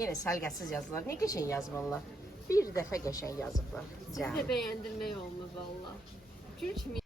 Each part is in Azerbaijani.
Yenə səlqəsiz yazırlar. Nə qəşəng yazmalılar. Bir dəfə qəşəng yazıblar. Sizi de beğendirmek olmaz valla. Gül kimi.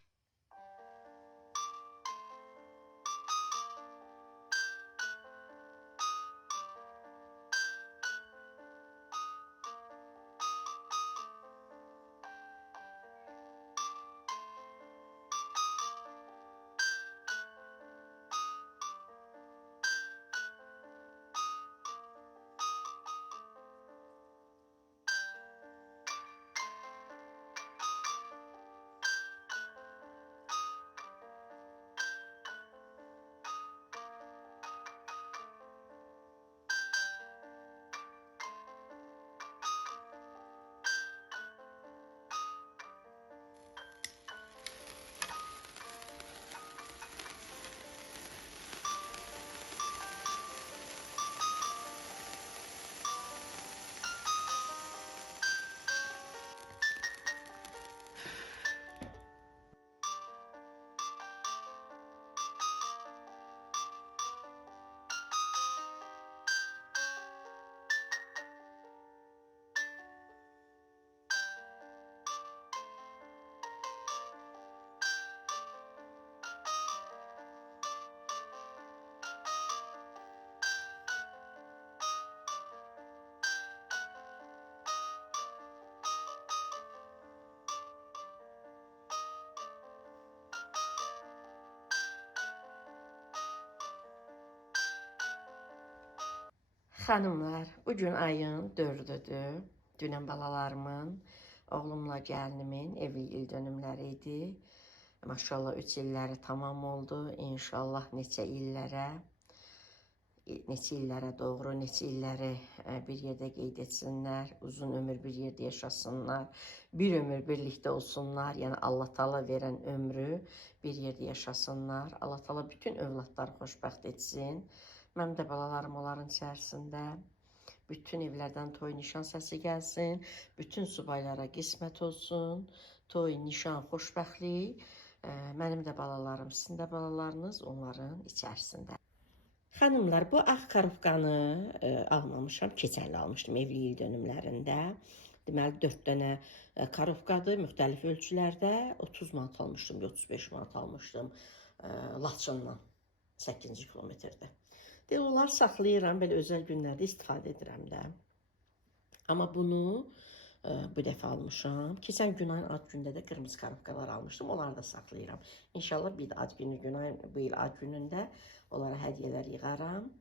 Xanımlar, bugün ayın 4-üdür. Dünən balalarımın, oğlumla gəlinimin evli il dönümləri idi. Maşallah 3 illəri tamam oldu. İnşallah neçə illərə doğru, neçə illəri bir yerdə qeyd etsinlər. Uzun ömür bir yerdə yaşasınlar. Bir ömür birlikdə olsunlar. Yəni Allah Taala verən ömrü bir yerdə yaşasınlar. Allah Taala bütün övladları xoşbəxt etsin. Mənim də balalarım onların içərisində. Bütün evlərdən toy nişan səsi gəlsin. Bütün subaylara qismət olsun. Toy, nişan, xoşbəxtlik. Mənim də balalarım, sizin də balalarınız onların içərisində. Xanımlar, bu ağ karofkanı almamışam. Keçən il almışdım evli il dönümlərində. Deməli 4 dənə karofkadır, müxtəlif ölçülərdə. 30 manat almışdım, 35 manat almışdım Laçından 8-ci kilometrdə. Onlar saxlayıram, belə özəl günlərdə istifadə edirəm də. Amma bunu bu dəfə almışam. Keçən Günayın ad gündə də qırmızı karofkalar almışdım. Onları da saxlayıram. İnşallah bir də ad günü Günayın bu il ad günündə onlara hədiyyələr yığaram.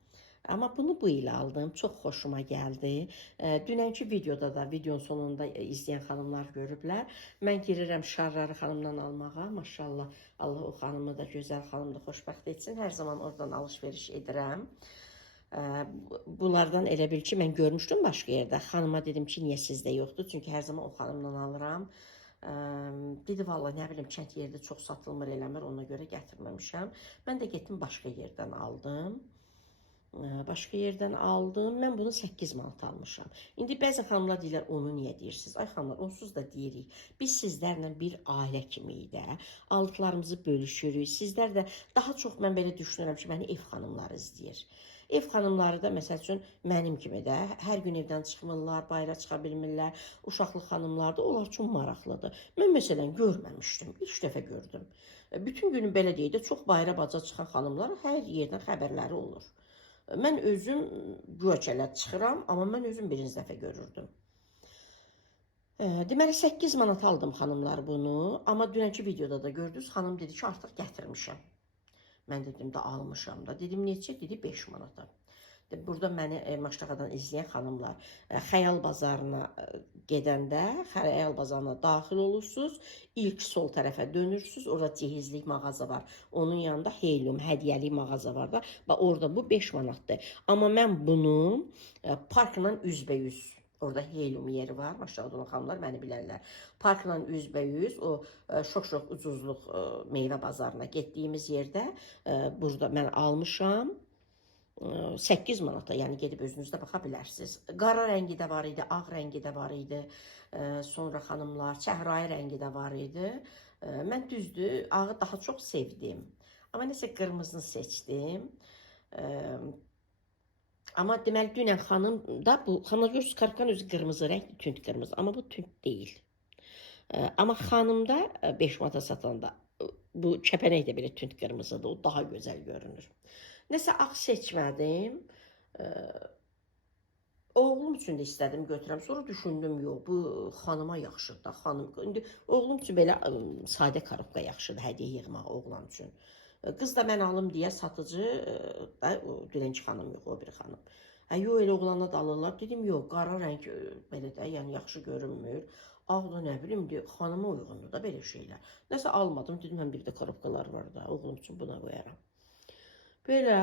Amma bunu bu il aldım. Çox xoşuma gəldi. Dünənki videoda da, videonun sonunda izləyən xanımlar görüblər. Mən girirəm şarları xanımdan almağa. Maşallah, Allah o xanımı da, gözəl xanımı da xoşbəxt etsin. Hər zaman oradan alış-veriş edirəm. Bunlardan elə bil ki, mən görmüşdüm başqa yerdə. Xanıma dedim ki, niyə sizdə yoxdur? Çünki hər zaman o xanımdan alıram. Dedi, vallahi nə bilim, kənd yerdə çox satılmır, eləmir, ona görə gətirməmişəm. Mən də getdim başqa yerdən aldım. Mən bunu 8 manat almışam. İndi bəzi xanımlar deyirlər, onu niyə deyirsiniz? Ay xanımlar, onsuz da deyirik. Biz sizlərlə bir ailə kimiyik də. Aldıqlarımızı bölüşürük. Sizlər də daha çox, mən belə düşünürəm ki, məni ev xanımları izləyir. Ev xanımları da məsəl üçün mənim kimi də hər gün evdən çıxmırlar, bayıra çıxa bilmirlər. Uşaqlı xanımlar da onlar üçün maraqlıdır. Mən məsələn görməmişdim, ilk dəfə gördüm. Bütün günü belə deyək də, çox bayıra baca çıxan xanımlar hər yerdən xəbərləri olur. Mən özüm güvəçələ çıxıram, amma mən özüm birinci dəfə görürdüm. Deməli 8 manat aldım xanımlar bunu, amma dünənki videoda da gördünüz, xanım dedi ki, artıq gətirmişəm. Mən dedim də almışam da. Dedim neçə? Dedi 5 manata. Burada məni Maştağadan izləyən xanımlar, Xəyal bazarına gedəndə, Xəyal bazarına daxil olursunuz, ilk sol tərəfə dönürsünüz, orada cihizlik mağaza var. Onun yanında helyum, hədiyyəlik mağaza var da, orada bu 5 manatdır. Amma mən bunu parkla üzbəyüz, orada helyum yeri var, Maştağadan olan xanımlar məni bilərlər. Parkla üzbəyüz, o şok-şok ucuzluq meyvə bazarına getdiyimiz yerdə, burada mən almışam. 8 manata, yəni gedib özünüzdə baxa bilərsiniz. Qara rəngi də var idi, ağ rəngi də var idi. Sonra xanımlar, çəhrayı rəngi də var idi. Mən düzdür, ağı daha çox sevdim. Amma nəsə qırmızını seçdim. Amma deməli dünən xanım da bu xanımlar görürsünüz kartkan özü qırmızı rəng, tünd qırmızı, amma bu tünd deyil. Amma xanımda 5 manata satanda bu kəpənək də belə tünd qırmızıdır, o daha gözəl görünür. Nəsə ağ seçmədim. Oğlum üçün də istədim götürəm. Sonra düşündüm, yox, bu xanıma yaxşıdır da, xanım. İndi oğlum üçün belə sadə karobka yaxşıdır, hədiyyə yığmaq oğlan üçün. Qız da mən alım deyə satıcı da dünənki xanım yox, o bir xanım. Yox, elə oğlana da alırlar. Dedim, yox, qara rəng belə də, yəni yaxşı görünmür. Ağ da nə bilim, xanıma uyğundur da belə şeylər. Nəsə almadım, dedim, həm bir də karobkalar var da, oğlum üçün buna qoyaram. Belə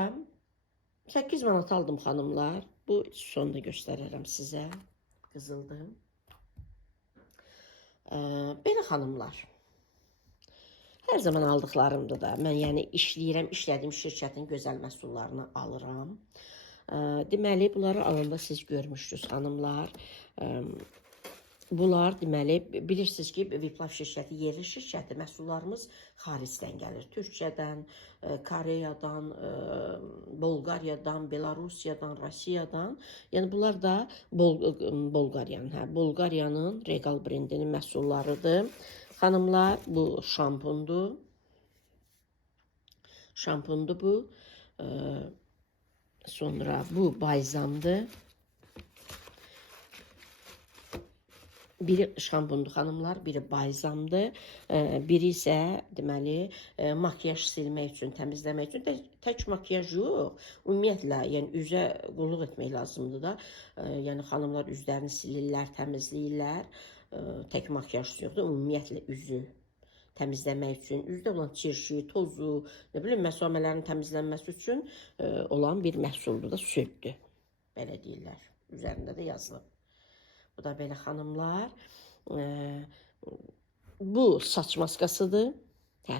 8 manat aldım xanımlar. Bu sonda göstərərəm sizə. Qızıldır. Belə xanımlar. Hər zaman aldıqlarımdır da. Mən yəni işləyirəm, işlədiyim şirkətin gözəl məhsullarını alıram. Deməli, bunları alanda siz görmüşdünüz xanımlar. Bunlar deməli, bilirsiniz ki, Viplav şirkəti yerli şirkəti, məhsullarımız xaricdən gəlir. Türkiyədən, Koreyadan, Bolqariyadan, Belarusiyadan, Rusiyadan. Yəni bunlar da Bolqariyanın Regal brendinin məhsullarıdır. Xanımlar, bu şampundur. Şampundur bu. Sonra bu balzamdır. Biri şampundur xanımlar, biri balzamdır. Biri isə deməli makyaj silmək üçün, təmizləmək üçün. Tək makyaj yox. Ümumiyyətlə, yəni üzə qulluq etmək lazımdır da. Yəni xanımlar üzlərini silirlər, təmizləyirlər. Tək makyaj yoxdur. Ümumiyyətlə üzü təmizləmək üçün, üzdə olan çirşi, tozu, nə bilim məsumələrin təmizlənməsi üçün olan bir məhsuldur da, süddür. Belə deyirlər. Üzərində də yazılıb. Bu da belə xanımlar. Bu saç maskasıdır.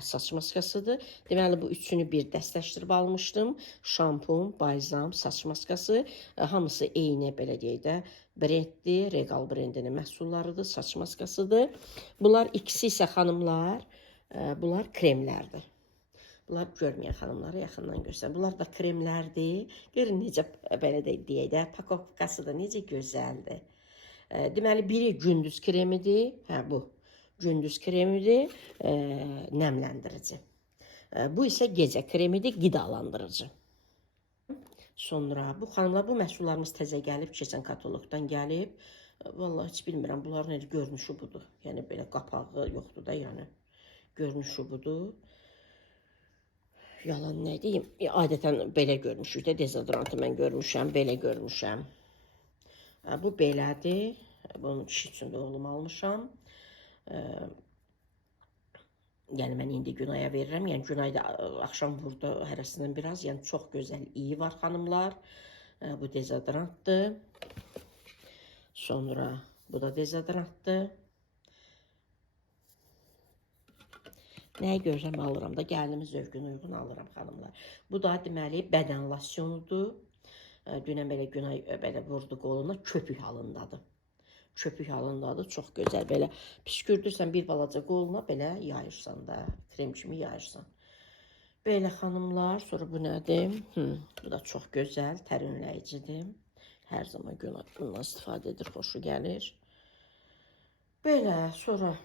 Saç maskasıdır. Deməli, bu üçünü bir dəstləşdirib almışdım. Şampun, balzam, saç maskası. Hamısı eyni, belə deyək də, brenddir. Regal brendinin məhsullarıdır. Saç maskasıdır. Bunlar ikisi isə xanımlar, bunlar kremlərdir. Bunlar görməyən xanımları yaxından göstərir. Bunlar da kremlərdir. Görün necə, belə deyək də, pakovkası da necə gözəldir. Deməli, biri gündüz kremidir, bu gündüz kremidir, nəmləndirici. Bu isə gecə kremidir, qidalandırıcı. Sonra bu xanımlar, bu məhsullarımız təzə gəlib, keçən kataloqdan gəlib. Vallahi heç bilmirəm, bunların elə görünüşü budur. Yəni, belə qapağı yoxdur da, yəni görünüşü budur. Yalan nə deyim, adətən belə görmüşük də, dezodorantı mən görmüşəm, belə görmüşəm. Bu belədir. Bunun kişi üçün də oğlum almışam. Yəni mən indi Günay'a verirəm. Yəni Günay da axşam burada hərəsindən biraz. Yəni çox gözəl iyi var xanımlar. Bu dezodorantdır. Sonra bu da dezodorantdır. Nəyi görürəm alıram da, gəlimin zövqünə uyğun alıram xanımlar. Bu da deməli bədən lasyonudur. Dünən belə Günay belə vurdu qoluna, köpük halındadır. Köpük halındadır, çox gözəl. Belə püskürdürsən bir balaca qoluna, belə yayırsan da, krem kimi yayırsan. Belə xanımlar, sonra bu nədir? Bu da çox gözəl, tərinləyicidir. Hər zaman Günay bundan istifadə edir, xoşu gəlir. Belə, sonra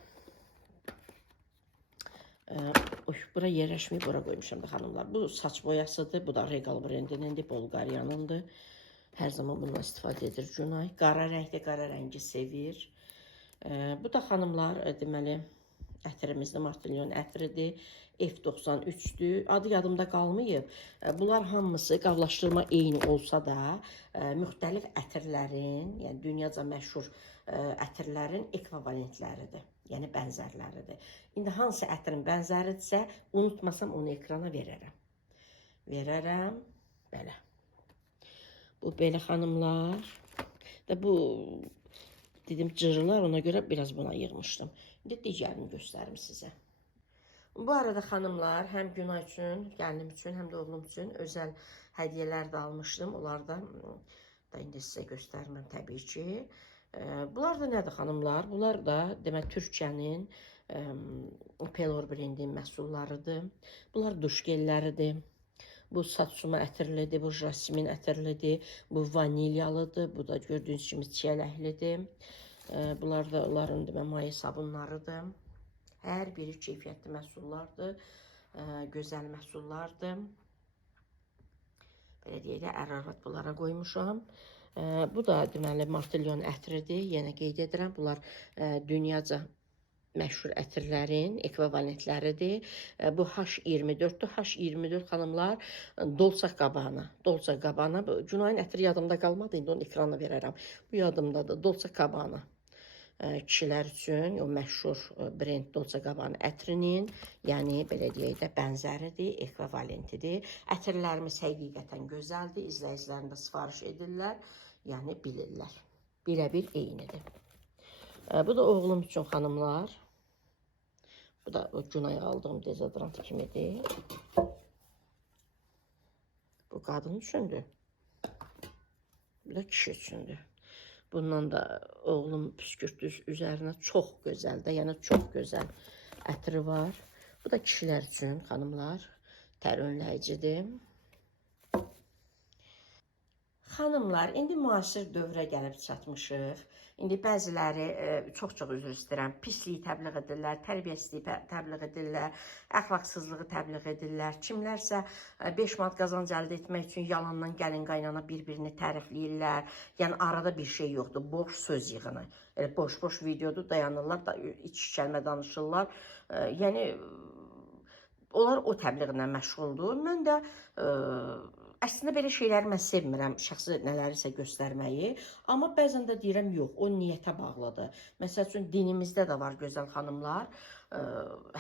bura yerləşməyib, bura qoymuşam da xanımlar. Bu saç boyasıdır, bu da Regal brendinindir, Bolqariyanındır. Hər zaman bundan istifadə edir Günay. Qara rəngdə, qara rəngi sevir. Bu da xanımlar, deməli, ətirimizdə Martilyon ətridir. F93'dür. Adı yadımda qalmayıb. Bunlar hamısı qavlaşdırma eyni olsa da, müxtəlif ətirlərin, yəni dünyaca məşhur ətirlərin ekvivalentləridir. Yəni bənzərləridir. İndi hansı ətirin bənzəridirsə, unutmasam onu ekrana verərəm. Verərəm. Belə. Bu belə xanımlar. Bu dedim cırılar, ona görə biraz buna yığmışdım. İndi digərini göstərim sizə. Bu arada xanımlar, həm Günay üçün, gəlinim üçün, həm də oğlum üçün özəl hədiyyələr də almışdım. Onlar da indi sizə göstərməm təbii ki. Bunlar da nədir xanımlar? Bunlar da demək Türkiyənin Pelor brendinin məhsullarıdır. Bunlar duş gelləridir. Bu satsuma ətirlidir, bu jasmin ətirlidir, bu vanilyalıdır, bu da gördüyünüz kimi çiyələklidir. Bunlar da onların maye sabunlarıdır. Hər biri keyfiyyətli məhsullardır, gözəl məhsullardır. Belə deyək də, ər-arvad bunlara qoymuşam. Bu da deməli martilyon ətridir. Yenə qeyd edirəm, bunlar dünyaca məşhur ətirlərin ekvivalentləridir. Bu H24-dür. H24 xanımlar Dolce Gabbana. Dolce Gabbana. Günayın ətri yadımda qalmadı. İndi onu ekrana verərəm. Bu yadımdadır. Dolce Gabbana. Kişilər üçün o məşhur brend Dolce Gabbana ətrinin, yəni belə deyək də bənzəridir, ekvivalentidir. Ətirlərimiz həqiqətən gözəldir. İzləyicilərim də sifariş edirlər, yəni bilirlər. Birəbir eynidir. Bu da oğlum üçün xanımlar. Bu da o Günaya aldığım dezodorant kimidir. Bu qadın üçündür. Bu da kişi üçündür. Bundan da oğlum püskürtdü üzərinə çox gözəl də, yəni çox gözəl ətri var. Bu da kişilər üçün xanımlar tər önləyicidir. Xanımlar, indi müasir dövrə gəlib çatmışıq. İndi bəziləri çox-çox üzr istəyirəm, pisliyi təbliğ edirlər, tərbiyəsizliyi təbliğ edirlər, əxlaqsızlığı təbliğ edirlər. Kimlərsə 5 manat qazanc əldə etmək üçün yalandan gəlin qaynana bir-birini tərifləyirlər. Yəni arada bir şey yoxdur, boş söz yığını. Boş-boş videodur, dayanırlar, iki kəlmə danışırlar. Yəni onlar o təbliğlə məşğuldur. Mən də əslində belə şeyləri mən sevmirəm, şəxsi nələrisə göstərməyi. Amma bəzən də deyirəm, yox, o niyyətə bağlıdır. Məsəl üçün, dinimizdə də var gözəl xanımlar,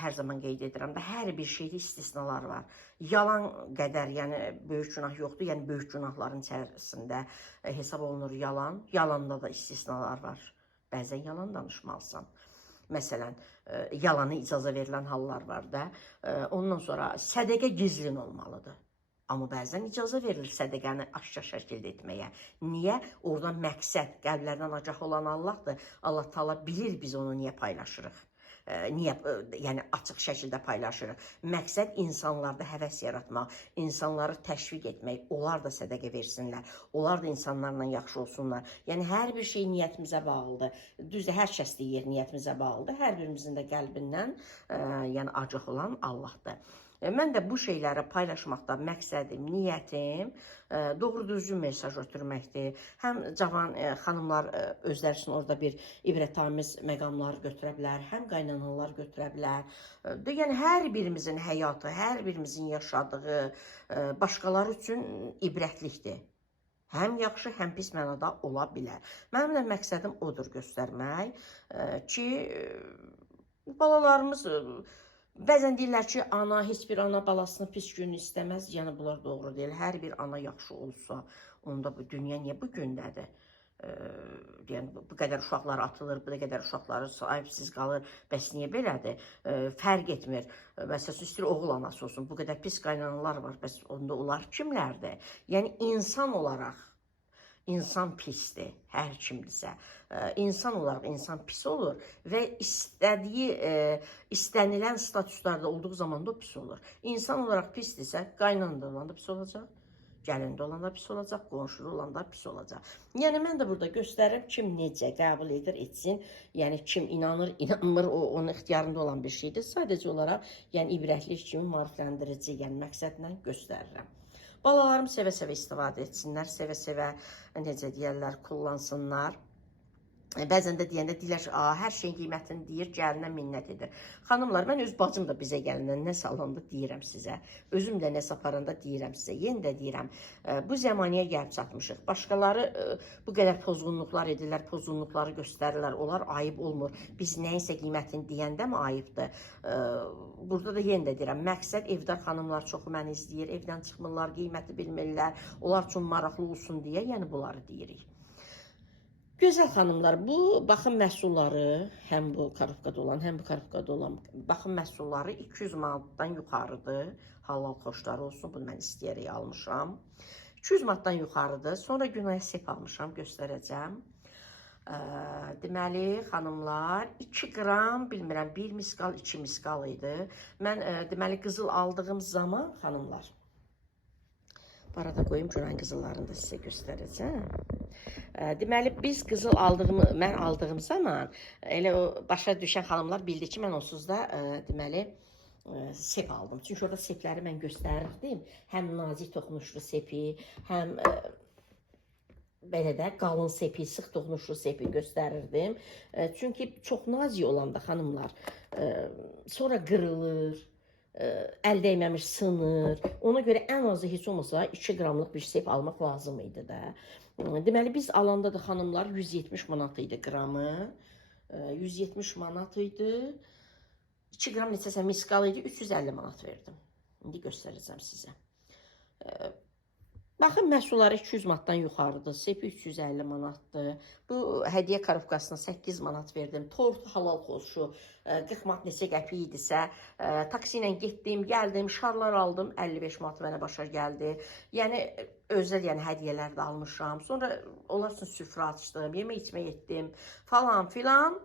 hər zaman qeyd edirəm də, hər bir şeydə istisnalar var. Yalan qədər, yəni böyük günah yoxdur, yəni böyük günahların içərisində hesab olunur yalan. Yalanda da istisnalar var. Bəzən yalan danışmalısan. Məsələn, yalanı icaza verilən hallar var da. Ondan sonra sədəqə gizlin olmalıdır. Amma bəzən icazə verilir sədəqəni aşkar şəkildə etməyə. Niyə? Oradan məqsəd, qəlblərdən acaq olan Allahdır. Allah Taala bilir biz onu niyə paylaşırıq. Niyə, yəni açıq şəkildə paylaşırıq. Məqsəd insanlarda həvəs yaratmaq, insanları təşviq etmək, onlar da sədəqə versinlər, onlar da insanlarla yaxşı olsunlar. Yəni hər bir şey niyyətimizə bağlıdır. Düzdür, hər kəs deyir niyyətimizə bağlıdır. Hər birimizin də qəlbindən yəni acıq olan Allahdır. Mən də bu şeyləri paylaşmaqda məqsədim, niyyətim doğru düzgün mesaj ötürməkdir. Həm cavan xanımlar özləri üçün orada bir ibrətamiz məqamlar götürə bilər, həm qaynanalar götürə bilər. Yəni hər birimizin həyatı, hər birimizin yaşadığı başqaları üçün ibrətlikdir. Həm yaxşı, həm pis mənada ola bilər. Mənim də məqsədim odur göstərmək ki, balalarımız bəzən deyirlər ki, heç bir ana balasını pis günü istəməz. Yəni, bunlar doğru deyil. Hər bir ana yaxşı olsa, onda bu dünya niyə bu gündədir? Yəni, bu qədər uşaqlar atılır, bu qədər uşaqları sahibsiz qalır. Bəs niyə belədir? Fərq etmir. Məsələn, istəyir oğul anası olsun. Bu qədər pis qaynanalar var. Bəs onda onlar kimlərdir? Yəni, insan olaraq İnsan pisdir, hər kimdirsə. İnsan olaraq insan pis olur və istənilən statuslarda olduğu zaman da o pis olur. İnsan olaraq pisdirsə, qaynanda olan da pis olacaq, gəlində olan da pis olacaq, qonşuda olan da pis olacaq. Yəni, mən də burada göstərim, kim necə qəbul edir, etsin. Yəni, kim inanır, inanmır, o onun ixtiyarında olan bir şeydir. Sadəcə olaraq, yəni, ibrətlik kimi maarifləndirici, yəni, məqsədlə göstərirəm. Balalarım sevə-sevə istifadə etsinlər, sevə-sevə, necə deyərlər, kullansınlar. Bəzən də deyəndə deyirlər ki, hər şeyin qiymətini deyir, gəlinə minnət edir. Xanımlar, mən öz bacım da bizə gəlindən nə salanda deyirəm sizə. Özüm də nə saparanda deyirəm sizə. Yenə də deyirəm, bu zəmaniyə gəlib çatmışıq. Başqaları bu qədər pozğunluqlar edirlər, pozğunluqları göstərirlər. Onlar ayıb olmur. Biz nəyinsə qiymətini deyəndə mi ayıbdır? Burada da yenə də deyirəm, məqsəd evdar xanımlar çoxu məni izləyir, evdən çıxmırlar, qiyməti bilmirlər. Onlar üçün maraqlı olsun deyə, yəni bunları deyirik. Gözəl xanımlar, bu baxım məhsulları, həm bu karobkada olan, həm bu karobkada olan baxım məhsulları 200 manatdan yuxarıdır. Halal xoşları olsun, bunu mən istəyərək almışam. 200 manatdan yuxarıdır. Sonra Günaya sep almışam, göstərəcəm. Deməli, xanımlar, 2 qram, bilmirəm, 1 miskal, 2 miskal idi. Mən, deməli, qızıl aldığım zaman, xanımlar, Bu arada qoyum görən qızıllarını da sizə göstərəcəm. Deməli biz qızıl mən aldığım zaman elə o başa düşən xanımlar bildi ki, mən onsuz da deməli sep aldım. Çünki orada sepləri mən göstərirdim. Həm nazik toxunuşlu sepi, həm belə də qalın sepi, sıx toxunuşlu sepi göstərirdim. Çünki çox nazik olanda xanımlar sonra qırılır, əl dəyməmiş sınır. Ona görə ən azı heç olmasa 2 qramlıq bir sep almaq lazım idi də. Deməli biz alanda da xanımlar 170 manat idi qramı. 170 manat idi. 2 qram neçəsə miskal idi, 350 manat verdim. İndi göstərəcəm sizə. Baxın, məhsulları 200 manatdan yuxarıdır. Sepi 350 manatdır. Bu hədiyyə karobkasına 8 manat verdim. Tort halal xoşu 40 manat neçə qəpik idisə, taksi ilə getdim, gəldim, şarlar aldım, 55 manat mənə başa gəldi. Yəni özəl hədiyyələr də almışam. Sonra onlar üçün süfrə açdım, yemək içmək etdim falan filan.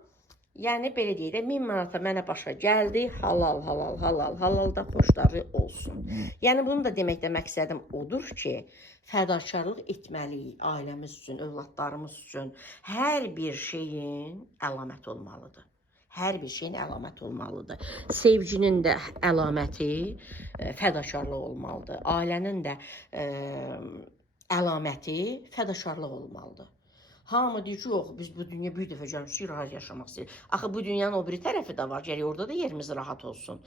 Yəni belə deyək də 1000 manata mənə başa gəldi. Halal da xoşları olsun. Yəni bunu da deməkdə məqsədim odur ki, fədakarlıq etməliyik ailəmiz üçün, övladlarımız üçün. Hər bir şeyin əlaməti olmalıdır. Hər bir şeyin əlaməti olmalıdır. Sevginin də əlaməti fədakarlıq olmalıdır. Ailənin də əlaməti fədakarlıq olmalıdır. Hamı deyir ki, yox, biz bu dünya bir dəfə gəlmişik, rahat yaşamaq istəyirik. Axı bu dünyanın o biri tərəfi də var, gərək orada da yerimiz rahat olsun.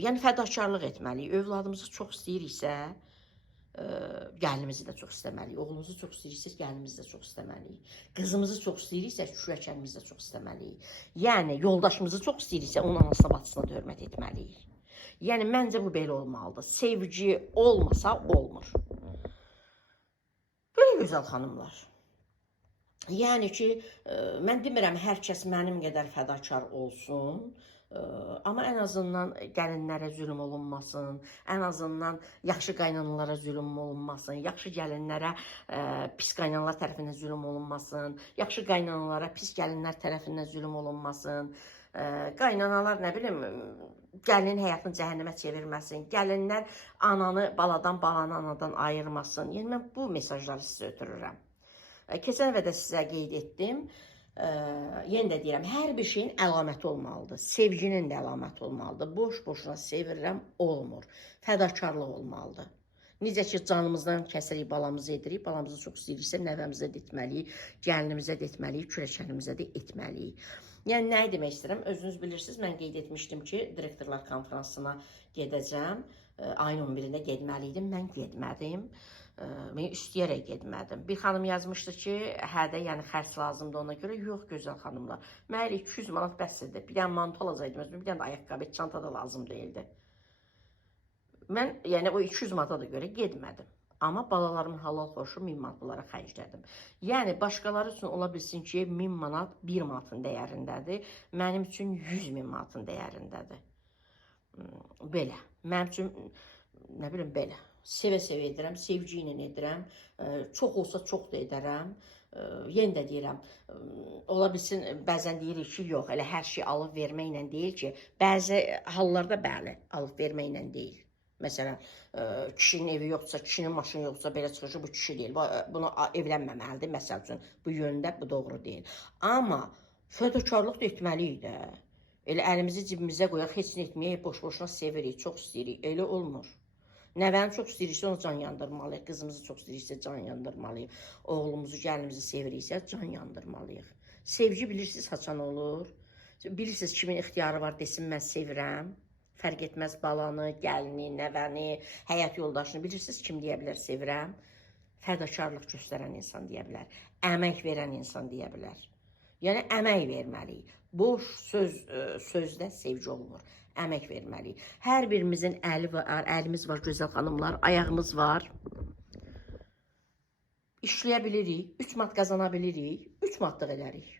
Yəni fədakarlıq etməliyik. Övladımızı çox istəyiriksə, gəlinimizi də çox istəməliyik. Oğlumuzu çox istəyiriksə, gəlinimizi də çox istəməliyik. Qızımızı çox istəyiriksə, kürəkənimizi də çox istəməliyik. Yəni yoldaşımızı çox istəyiriksə, onun anasına bacısına da hörmət etməliyik. Yəni məncə bu belə olmalıdır. Sevgi olmasa olmur. Belə gözəl xanımlar. Yəni ki, mən demirəm hər kəs mənim qədər fədakar olsun, amma ən azından gəlinlərə zülm olunmasın, ən azından yaxşı qaynanalara zülm olunmasın, yaxşı gəlinlərə pis qaynanalar tərəfindən zülm olunmasın, yaxşı qaynanalara pis gəlinlər tərəfindən zülm olunmasın, qaynanalar nə bilim gəlinin həyatını cəhənnəmə çevirməsin, gəlinlər ananı baladan, balanı anadan ayırmasın. Yəni mən bu mesajları sizə ötürürəm. Keçən dəfə də sizə qeyd etdim. Yenə də deyirəm, hər bir şeyin əlaməti olmalıdır. Sevginin də əlaməti olmalıdır. Boş-boşuna sevirəm, olmur. Fədakarlıq olmalıdır. Necə ki, canımızdan kəsirik, balamızı edirik. Balamızı çox istəyiriksə, nəvəmizə də etməliyik, gəlinimizə də etməliyik, kürəkənimizə də etməliyik. Yəni, nəyi demək istəyirəm? Özünüz bilirsiniz, mən qeyd etmişdim ki, direktorlar konferansına gedəcəm. Ayın 11-də getməliydim, mən getmədim. Mən istəyərək getmədim. Bir xanım yazmışdı ki, hədə, yəni xərc lazımdır ona görə. Yox, gözəl xanımlar. Mənə 200 manat bəsdir. Bir dənə manto alacaqdım, bir dənə də ayaqqabı, çanta da lazım deyildi. Mən, yəni o 200 manata da görə getmədim. Amma balalarımın halal xoşu 1000 manat bunlara xərclədim. Yəni, başqaları üçün ola bilsin ki, 1000 manat 1 manatın dəyərindədir. Mənim üçün 100 min manatın dəyərindədir. Belə. Mənim üçün, nə bilim, belə. Sevə-sevə edirəm, sevgi ilə edirəm, çox olsa çox da edərəm. Yenə də deyirəm, ola bilsin, bəzən deyirik ki, yox, elə hər şey alıb verməklə deyil ki, bəzi hallarda bəli, alıb verməklə deyil. Məsələn, kişinin evi yoxdursa, kişinin maşını yoxdursa, belə çıxır ki, bu kişi deyil, buna evlənməməlidir, məsəl üçün, bu yöndə bu doğru deyil. Amma fədakarlıq da etməliyik də. Elə əlimizi cibimizə qoyaq, heç nə etməyək, boş-boşuna sevirik, çox istəyirik, elə olmur. Nəvəni çox istəyiriksə, onu can yandırmalıyıq. Qızımızı çox istəyiriksə, can yandırmalıyıq. Oğlumuzu, gəlinimizi seviriksə, can yandırmalıyıq. Sevgi bilirsiniz haçan olur. Bilirsiniz kimin ixtiyarı var desin, mən sevirəm. Fərq etməz balanı, gəlini, nəvəni, həyat yoldaşını. Bilirsiniz kim deyə bilər sevirəm? Fədakarlıq göstərən insan deyə bilər. Əmək verən insan deyə bilər. Yəni əmək verməliyik. Boş sözdə sevgi olmur. Əmək verməliyik. Hər birimizin əli var, əlimiz var, gözəl xanımlar, ayağımız var. İşləyə bilirik, 3 manat qazana bilirik, 3 manatlıq edərik.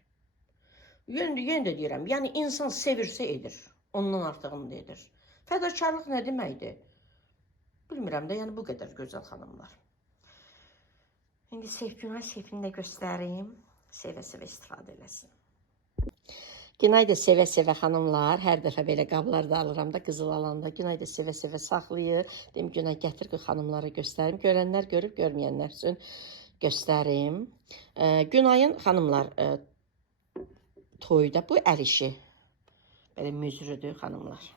Yenə də deyirəm, yəni insan sevirsə edir, ondan artığını da edir. Fədakarlıq nə deməkdir? Bilmirəm də, yəni bu qədər gözəl xanımlar. İndi Sevgünay şefini də göstəreyim, sevə-sevə istifadə eləsin. Günay da sevə-sevə xanımlar, hər dəfə belə qablar da alıram da qızıl alanda. Günay da sevə-sevə saxlayır. Deyim Günay gətir ki, xanımlara göstərim. Görənlər görüb, görməyənlər üçün göstərim. Günayın xanımlar toyda bu əl işi belə müzrüdür xanımlar.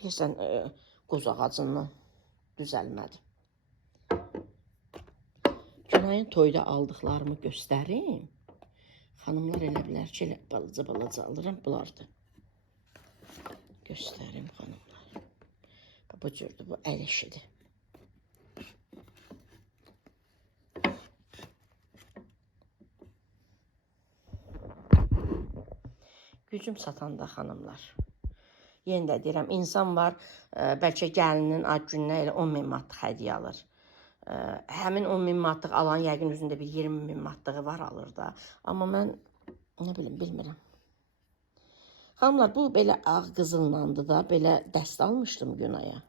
Bilirsən, qoz ağacından düzəlmədi. Günayın toyda aldıqlarımı göstərim. Xanımlar elə bilər ki, elə balaca alıram, bulardır. Göstərim xanımlar. Bu cürdür, bu əl işidir. Gücüm satanda xanımlar. Yenə də deyirəm, insan var, bəlkə gəlinin ad gününə elə 10 min manat hədiyyə alır. Həmin 10 min manatlıq alan yəqin üzündə bir 20 min manatlığı var alır da. Amma mən nə bilim, bilmirəm. Xanımlar, bu belə ağ qızıllandı da, belə dəst almışdım Günaya.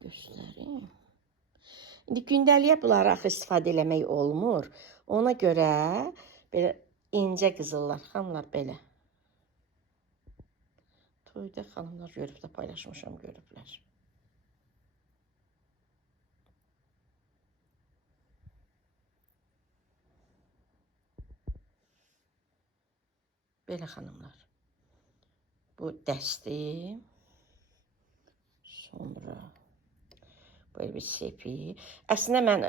Göstərim. İndi gündəliyə bunları axı istifadə eləmək olmur. Ona görə belə incə qızıllar, xanımlar belə. Toyda xanımlar görüb də paylaşmışam, görüblər. Belə xanımlar. Bu dəsti. Sonra böyle bir sepi. Əslində mən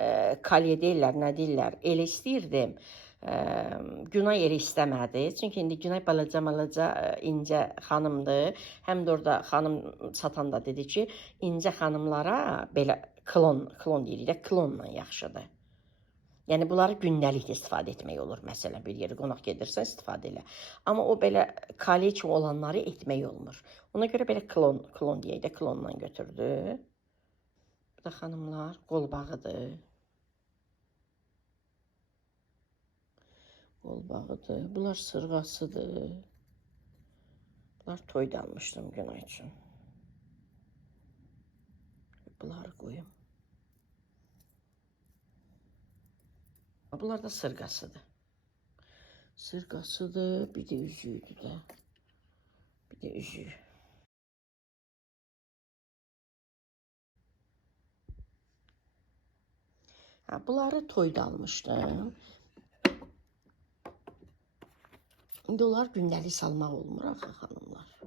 kolye deyirlər, nə deyirlər, elə istəyirdim. Günay elə istəmədi. Çünki indi Günay balaca incə xanımdır. Həm də orada xanım satan da dedi ki, incə xanımlara belə klon deyirik, klonla yaxşıdır. Yəni bunları gündəlik istifadə etmək olur. Məsələn, bir yerə qonaq gedirsən, istifadə elə. Amma o belə kolye kimi olanları etmək olmur. Ona görə belə klon deyək də klonla götürdü. Bu da xanımlar qolbağıdır. Qolbağıdır. Bunlar sırğasıdır. Bunlar toyda almışdım Günay üçün. Bunları qoyum. Bunlar da sırğasıdır. Sırğasıdır, bir də üzüydü də. Bir də üzüyü. Bunları toyda almışdım. İndi onlar gündəlik salmaq olmur axı xanımlar.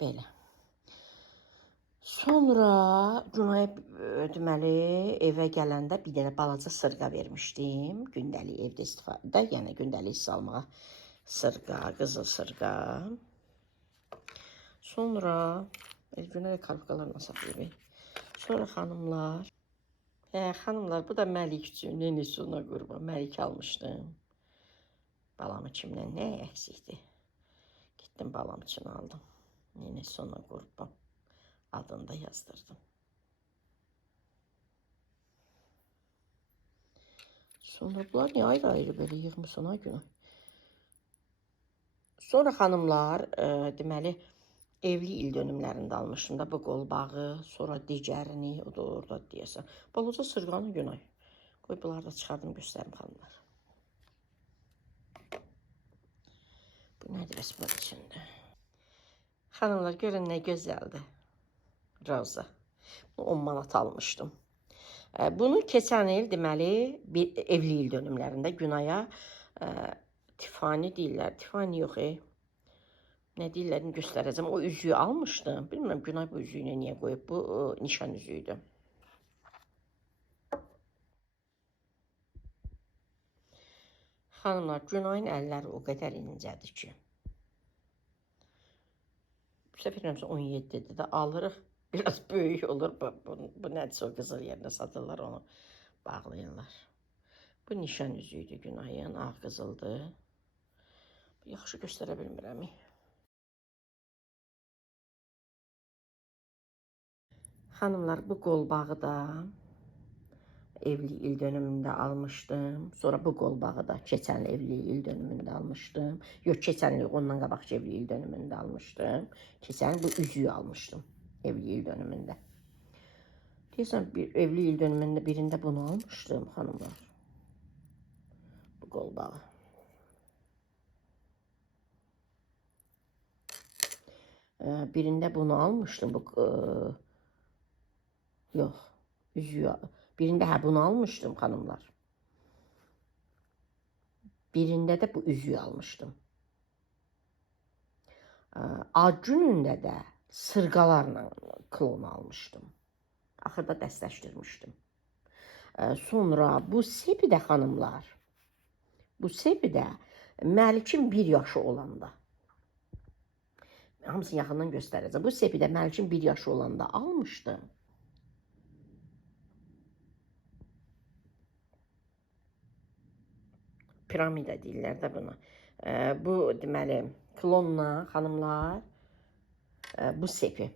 Belə. Sonra Günaya deməli evə gələndə bir dənə balaca sırğa vermişdim. Gündəlik evdə istifadə, yəni gündəlik salmağa sırğa, qızıl sırğa. Sonra Günaya karpkalarla saxlayıb. Sonra xanımlar, xanımlar, bu da Məlik üçün, nenesi ona qurban, Məlik almışdım. Balam kimdən nə əksikdir? Gittim balam üçün aldım. Nenesi ona qurban. Adını da yazdırdım. Sonra bunlar niyə ayrı-ayrı belə yığmışsan ay Günay? Sonra xanımlar, deməli, evli il dönümlərində almışım da bu qolbağı, sonra digərini, o da orada deyəsən. Balaca sırğanı Günay. Qoy bunları da çıxardım, göstərim xanımlar. Bu nədir bəs bunun içində? Xanımlar, görün nə gözəldir. Roza. 10 manat almışdım. Bunu keçən il deməli evli il dönümlərində Günaya Tiffany deyirlər. Tiffany yox. Nə deyirlər, göstərəcəm. O üzüyü almışdım. Bilmirəm Günay bu üzüyünü niyə qoyub. Bu nişan üzüyüdür. Xanımlar, Günayın əlləri o qədər incədir ki. Bu səfər 17-dir də alırıq. Biraz böyük olur. Bu nədirsə o qızıl yerinə satırlar, onu bağlayırlar. Bu nişan üzüydü Günayın, ağ qızıldır. Yaxşı göstərə bilmirəm. Xanımlar, bu qolbağı da evli il dönümündə almışdım. Sonra bu qolbağı da keçən evli il dönümündə almışdım. Yox, keçən il ondan qabaqki evli il dönümündə almışdım. Keçən bu üzüyü almışdım evli il dönümündə. Deyəsən bir evli il dönümündə birində bunu almışdım xanımlar. Bu qolbağı. Birində bunu almışdım. Bu yox. Üzüyü. Birində bunu almışdım xanımlar. Birində də bu üzüyü almışdım. Ad günündə də sırğalarla klon almışdım. Axırda dəstləşdirmişdim. Sonra bu sepi də xanımlar, bu sepi də Məlikin 1 yaşı olanda, hamısını yaxından göstərəcəm. Bu sepi də Məlikin 1 yaşı olanda almışdım. Piramida deyirlər də buna. Bu deməli klonla xanımlar bu sepi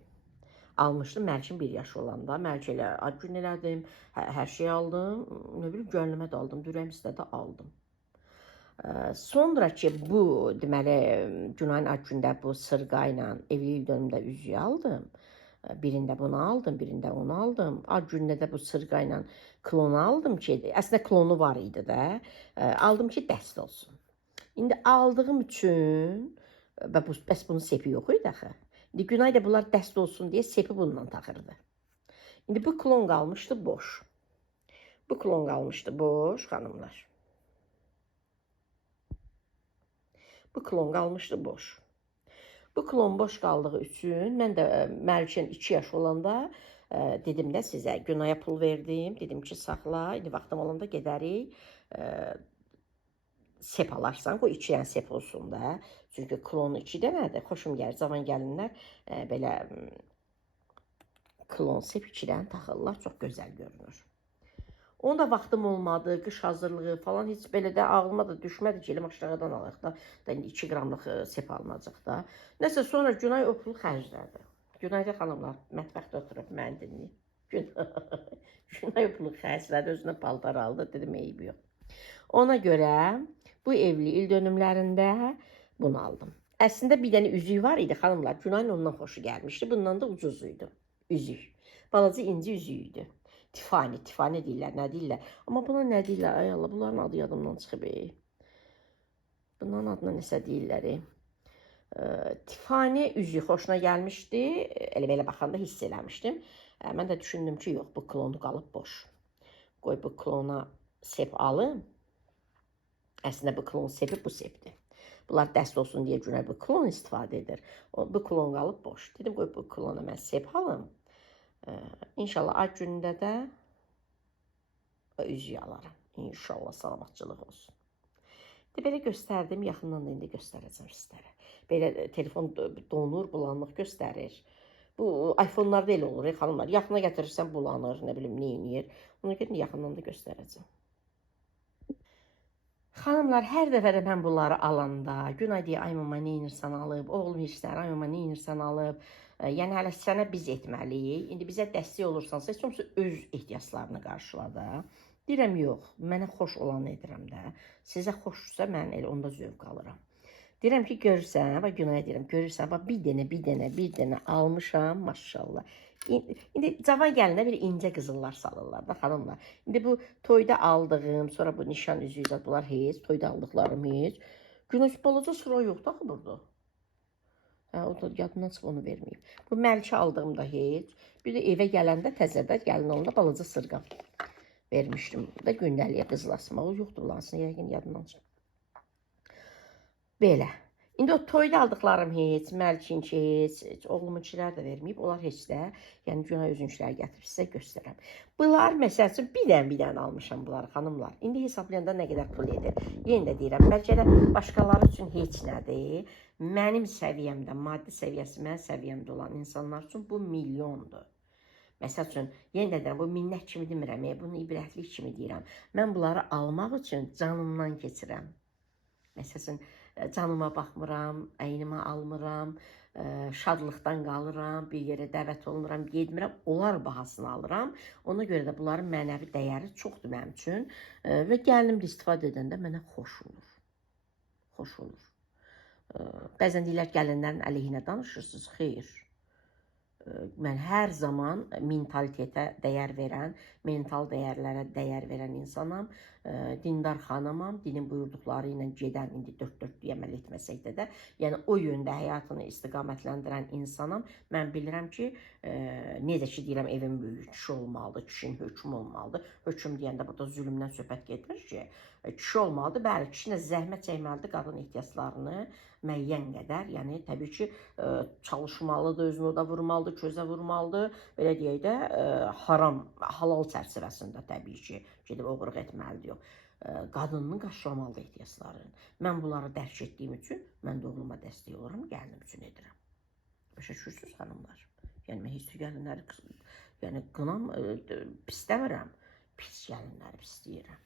almışdım Məlikin 1 yaşı olanda. Məlik ilə ad gün elədim, hər şey aldım. Nə bilim, gönlümə də aldım, ürəyim istədi aldım. Sonra ki bu deməli Günayın ad gündə bu sırğa ilə evli il dönümündə üzüyü aldım. Birində bunu aldım, birində onu aldım. Ad gündə də bu sırğa ilə klonu aldım ki, əslində klonu var idi də. Aldım ki, dəst olsun. İndi aldığım üçün bəs bunun sepi yox idi axı. İndi Günay da bunlar dəst olsun deyə sepi bundan taxırdı. İndi bu klon qalmışdı boş. Bu klon qalmışdı boş xanımlar. Bu klon qalmışdı boş. Bu klon boş qaldığı üçün mən də Məlikin 2 yaş olanda dedim də sizə Günaya pul verdim. Dedim ki, saxla, indi vaxtım olanda gedərik. Sep alarsan, qoy 2 dənə sep olsun da. Çünki klonu 2 dənədir. Xoşum gəlir, cavan gəlinlər belə klon sep 2 dənə taxırlar, çox gözəl görünür. Onda vaxtım olmadı, qış hazırlığı falan heç belə də ağlıma da düşmədi ki, elə aşağıdan alaq da. İndi 2 qramlıq sep alınacaq da. Nəsə sonra Günay o pulu xərclədi. Günay da xanımlar mətbəxdə oturub məni dinləyib. Günay o pulu xərclədi, özünə paltar aldı, dedim eybi yox. Ona görə bu evli il dönümlərində bunu aldım. Əslində bir dənə üzük var idi xanımlar. Günayın ondan xoşu gəlmişdi. Bundan da ucuz idi. Üzük. Balaca inci üzük idi. Tifani deyirlər, nə deyirlər. Amma buna nə deyirlər? Ay Allah, bunların adı yadımdan çıxıb. Bunların adına nəsə deyirlər. Tifani üzük xoşuna gəlmişdi. Elə baxanda hiss eləmişdim. Mən də düşündüm ki, yox, bu klonu qalıb boş. Qoy bu klona sep alım. Əslində bu klon sepi bu sepdir. Bunlar dəst olsun deyə Günay bu klon istifadə edir. Bu klon qalıb boş. Dedim, qoy bu klona mən sep alım. İnşallah ad günündə də üzüyü alaram. İnşallah salamatçılıq olsun. Belə göstərdim, yaxından da indi göstərəcəm sizlərə. Belə telefon donur, bulanlıq göstərir. Bu iPhone-larda elə olur, xanımlar. Yaxına gətirirsən bulanır, nə bilim, neyinir. Ona görə yaxından da göstərəcəm. Xanımlar, hər dəfə də mən bunları alanda, Günay deyə, ay mama neynirsən alıb, oğlum işlər, ay mama neynirsən alıb. Yəni, hələ sənə biz etməliyik. İndi bizə dəstək olursansa, heç olmasa öz ehtiyaclarını qarşıla da. Deyirəm, yox, mənə xoş olanı edirəm də. Sizə xoşsa, mən elə onda zövq alıram. Deyirəm ki, görürsən, Günaya deyirəm, görürsən, bir dənə almışam, maşallah. İndi cavan gəlinə bir incə qızıllar salırlar da, xanımlar. İndi bu toyda aldığım, sonra bu nişan üzüyü, bunlar heç, toyda aldıqlarım heç. Günəş balaca sıra yoxdur axı burada. O da yadından çıxıb onu verməyib. Bu Məlikə aldığım da heç. Bir də evə gələndə təzədə gəlin olanda balaca sırğa vermişdim. Bu da gündəliyə qızıl asmağı yoxdur, lansın, yəqin yadından çıxıb. Belə. İndi o toyda aldıqlarım heç, Məlikinki heç, oğlumunçilər də verməyib. Onlar heç də, yəni Günay özünçilər gətirib sizə göstərəm. Bunlar, məsəl üçün, bir dənə almışam bunları, xanımlar. İndi hesablayanda nə qədər pul edir? Yenə də deyirəm, bəlkə də başqaları üçün heç nədir. Mənim səviyyəmdə, maddi səviyyəsi mənim səviyyəmdə olan insanlar üçün bu milyondur. Məsəl üçün, yenə də deyirəm, bu minnət kimi demirəm, bunu ibrətlik kimi deyirəm. Mən bunları almaq üçün canımdan keçirəm. Məsəl üçün, canıma baxmıram, əynimə almıram, şadlıqdan qalıram, bir yerə dəvət olunuram, getmirəm, onlar bahasını alıram. Ona görə də bunların mənəvi dəyəri çoxdur mənim üçün və gəlinim də istifadə edəndə mənə xoş olur. Xoş olur. Bəzən deyirlər, gəlinlərin əleyhinə danışırsınız, xeyr. Mən hər zaman mentalitetə dəyər verən, mental dəyərlərə dəyər verən insanam. Dindar xanımam, dinin buyurduqları ilə gedən, indi dörd-dörtlük əməl etməsək də, yəni o yöndə həyatını istiqamətləndirən insanam. Mən bilirəm ki, necə ki deyirəm, evin böyük kişi olmalıdır, kişinin hökmü olmalıdır. Hökm deyəndə burada zülmdən söhbət getmir ki, kişi olmalıdır. Bəli, kişi də zəhmət çəkməlidir qadın ehtiyaclarını müəyyən qədər, yəni təbii ki, çalışmalıdır, özünü oda vurmalıdır, közə vurmalıdır. Belə deyək də, haram, halal çərçivəsində təbii ki, gedib oğurluq etməlidir. Yox. Qadınını qarşılamalıdır ehtiyaclarını. Mən bunları dərk etdiyim üçün mən də oğluma dəstək oluram, gəlinim üçün edirəm. Başa düşürsünüz xanımlar? Yəni mən heç gəlinləri yəni qınam pis demirəm. Pis gəlinləri pis deyirəm.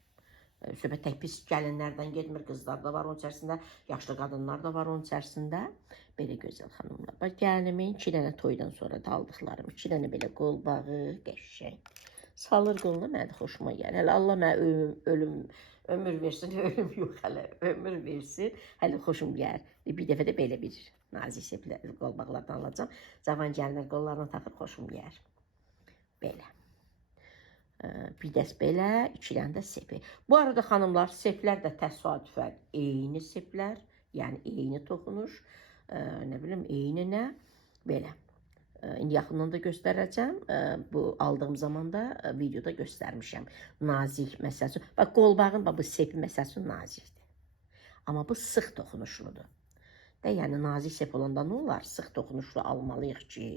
Söhbət tək pis gəlinlərdən getmir, qızlar da var onun içərisində, yaşlı qadınlar da var onun içərisində. Belə gözəl xanımlar. Bax, gəlinimin 2 dənə toydan sonra da aldıqlarım, 2 dənə belə qol bağı, qəşəng. Salır qoluna, mənə də xoşuma gəlir. Hələ Allah mənə ömür versin, ölüm yox hələ, ömür versin. Hələ xoşum gəlir. Bir dəfə də belə bir nazik qol bağlardan alacağım. Cavan gəlinlər qollarına taxır, xoşum gəlir. Belə. Bir dəst belə, 2 dənə də sepi. Bu arada xanımlar, seplər də təsadüfən eyni seplər, yəni eyni toxunuş, nə bilim, eyni nə, belə. İndi yaxından da göstərəcəm, bu aldığım zaman da videoda göstərmişəm. Nazik məsəl. Bax, qolbağın, bu sepi məsəl nazikdir. Amma bu sıx toxunuşludur. Yəni nazik sep olanda nə olar? Sıx toxunuşlu almalıyıq ki,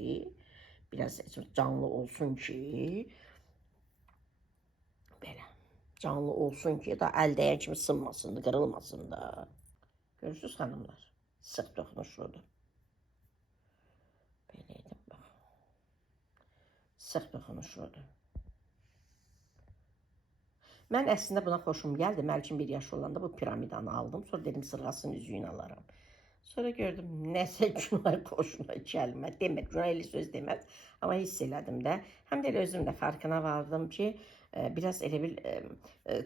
biraz canlı olsun ki, belə canlı olsun ki, da əl dəyən kimi sınmasın da, qırılmasın da. Görürsünüz xanımlar, sıx toxunuşludur. Belə edim, bax. Sıx toxunuşludur. Mən əslində buna xoşum gəldi. Mənim 1 yaş olanda bu piramidanı aldım. Sonra dedim sırğasının üzüyünü alaram. Sonra gördüm, nəsə günah xoşuna gəlmə. Demir, günah elə söz deməz. Amma hiss elədim də. Həm də elə özüm də farkına vardım ki, biraz elə bil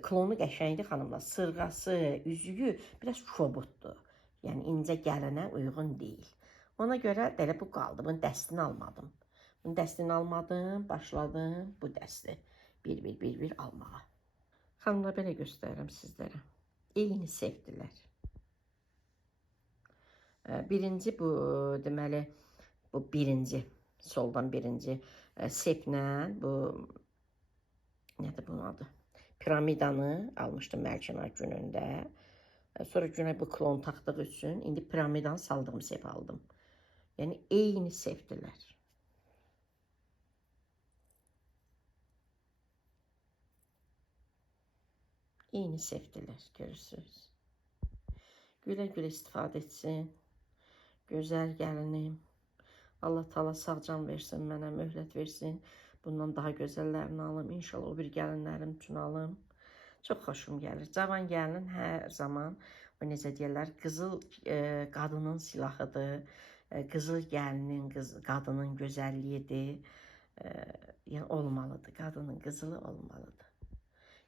klonu qəşəngdir xanımlar. Sırğası, üzüyü biraz kobuddur. Yəni incə gəlinə uyğun deyil. Ona görə də elə bu qaldı. Bunun dəstini almadım. Bunun dəstini almadım, başladım bu dəsti. Bir almağa. Xanımlar, belə göstərirəm sizlərə. Eyni sevdilər. Birinci bu, deməli, bu birinci, soldan birinci seplə, bu, nədir bunun adı? Piramidanı almışdım Mərkənar günündə. Sonra günə bu klon taxdığı üçün, indi piramidanı saldığım sep aldım. Yəni, eyni sevdilər. Eyni sevdilər, görürsünüz. Gülə-gülə istifadə etsin. Gözəl gəlinim. Allah Taala sağ can versin, mənə möhlət versin. Bundan daha gözəllərini alım. İnşallah o bir gəlinlərim üçün alım. Çox xoşum gəlir. Cavan gəlin hər zaman, o necə deyirlər, qızıl qadının silahıdır. Qızıl gəlinin, qadının gözəlliyidir. Yəni olmalıdır. Qadının qızılı olmalıdır.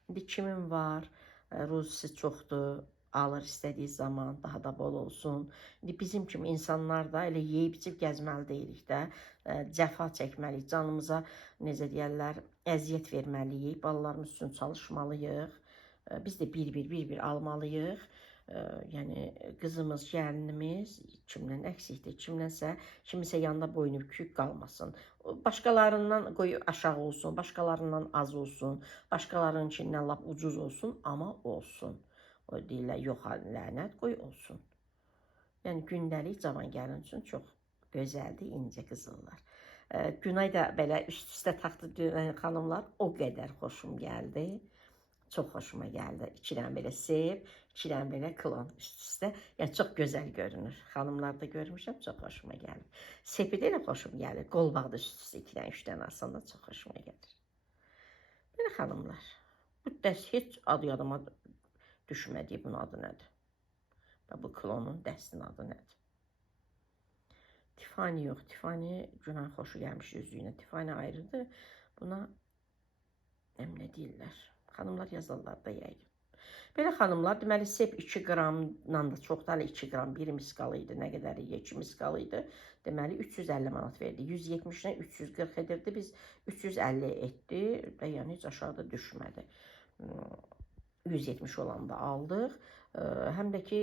İndi kimin var, ruzisi çoxdur, alır istədiyi zaman, daha da bol olsun. İndi bizim kimi insanlar da elə yeyib-içib gəzməli deyilik də, cəfa çəkməliyik, canımıza, necə deyərlər, əziyyət verməliyik, balalarımız üçün çalışmalıyıq. Biz də bir almalıyıq. Yəni, qızımız, gəlinimiz kimdən əksikdir, kiminsə yanında boynu bükük qalmasın. Başqalarından qoy aşağı olsun, başqalarından az olsun, başqalarınınkindən lap ucuz olsun, amma olsun. O deyirlər, yox, lənət, qoy olsun. Yəni, gündəlik cavan gəlin üçün çox gözəldir, incə qızıllar. Günay da belə üst-üstə taxdı xanımlar, o qədər xoşum gəldi. Çox xoşuma gəldi. 2 dənə belə sep, 2 dənə belə klon üst-üstə. Yəni, çox gözəl görünür. Xanımlarda görmüşəm, çox xoşuma gəlir. Sepi də elə xoşum gəlir. Qolbağda üst-üstə 2 dənə, 3 dənə aslında çox xoşuma gəlir. Belə xanımlar. Bu dəst heç adı yadıma düşmədiyi bunun adı nədir? Bu klonun dəstinin adı nədir? Tiffany yox. Tiffany günah xoşu gəlmiş üzüyünə. Tiffany ayrıdır. Buna nə deyirlər? Xanımlar yazarlar da yəqin. Belə xanımlar, deməli sep 2 qramdan da çox da 2 qram 1 miskal idi. Nə qədər idi? 2 miskal idi. Deməli 350 manat verdi. 170-dən 340 edirdi. Biz 350 etdi və yəni heç aşağıda düşmədi. 170 olanda aldıq. Həm də ki,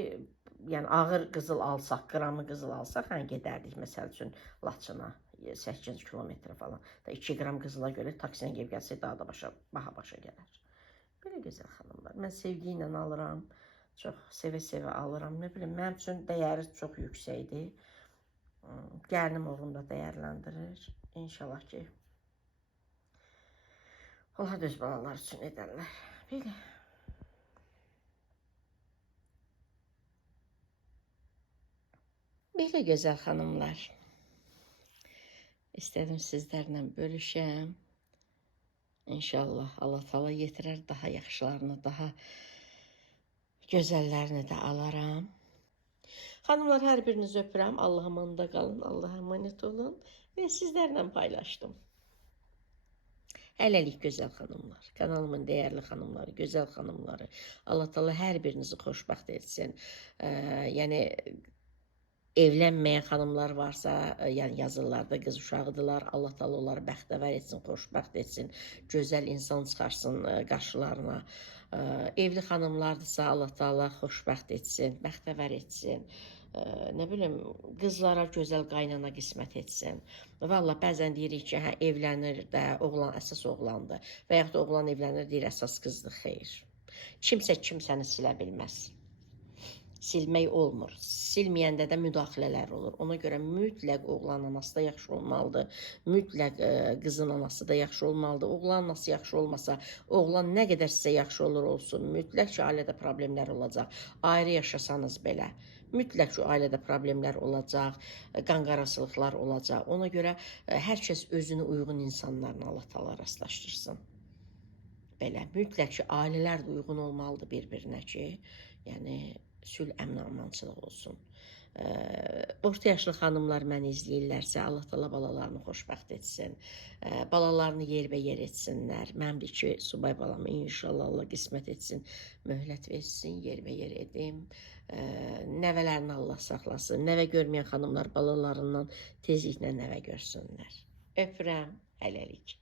yəni ağır qızıl alsaq, qramı qızıl alsaq, hə gedərdik məsəl üçün Laçına 8 kilometre falan. Da 2 qram qızıla görə taksinə gəlib gəlsək daha da baha başa gələr. Belə gözəl xanımlar. Mən sevgi ilə alıram. Çox sevə-sevə alıram. Nə bilim, mənim üçün dəyəri çox yüksəkdir. Gəlinim oğlum da dəyərləndirir. İnşallah ki, Allah öz balalar üçün edərlər. Belə. Belə gözəl xanımlar. İstədim sizlərlə bölüşəm. İnşallah Allah Taala yetirər daha yaxşılarını, daha gözəllərini də alaram. Xanımlar, hər birinizi öpürəm. Allah'a əmanət qalın, Allah'a əmanət olun və sizlərlə paylaşdım. Hələlik gözəl xanımlar, kanalımın dəyərli xanımları, gözəl xanımları. Allah Taala hər birinizi xoşbəxt etsin. Yəni evlənməyən xanımlar varsa, yəni yazırlar qız uşağıdırlar. Allah Taala onları bəxtəvər etsin, xoşbəxt etsin, gözəl insan çıxarsın qarşılarına. Evli xanımlardırsa Allah Taala xoşbəxt etsin, bəxtəvər etsin. Nə bilim, qızlara gözəl qaynana qismət etsin. Vallahi bəzən deyirik ki, hə evlənir də, oğlan əsas oğlandır və yaxud da oğlan evlənir, deyir əsas qızdır. Xeyr. Kimsə kimsəni silə bilməz. Silmək olmur. Silməyəndə də müdaxilələr olur. Ona görə mütləq oğlan anası da yaxşı olmalıdır. Mütləq qızın anası da yaxşı olmalıdır. Oğlan anası yaxşı olmasa, oğlan nə qədər sizə yaxşı olur olsun, mütləq ki, ailədə problemlər olacaq. Ayrı yaşasanız belə. Mütləq ki, ailədə problemlər olacaq, qanqarasılıqlar olacaq. Ona görə hər kəs özünə uyğun insanlarla Allah Taala rastlaşdırsın. Belə, mütləq ki, ailələr də uyğun olmalıdır bir-birinə ki, yəni sülh, əmin, amançılıq olsun. Orta yaşlı xanımlar məni izləyirlərsə, Allah Taala balalarını xoşbəxt etsin. Balalarını yerbəyer etsinlər. Mənim də ki, subay balamı inşallah Allah qismət etsin, möhlət versin, yerbəyer edim. Nəvələrini Allah saxlasın. Nəvə görməyən xanımlar balalarından tezliklə nəvə görsünlər. Öpürəm, hələlik.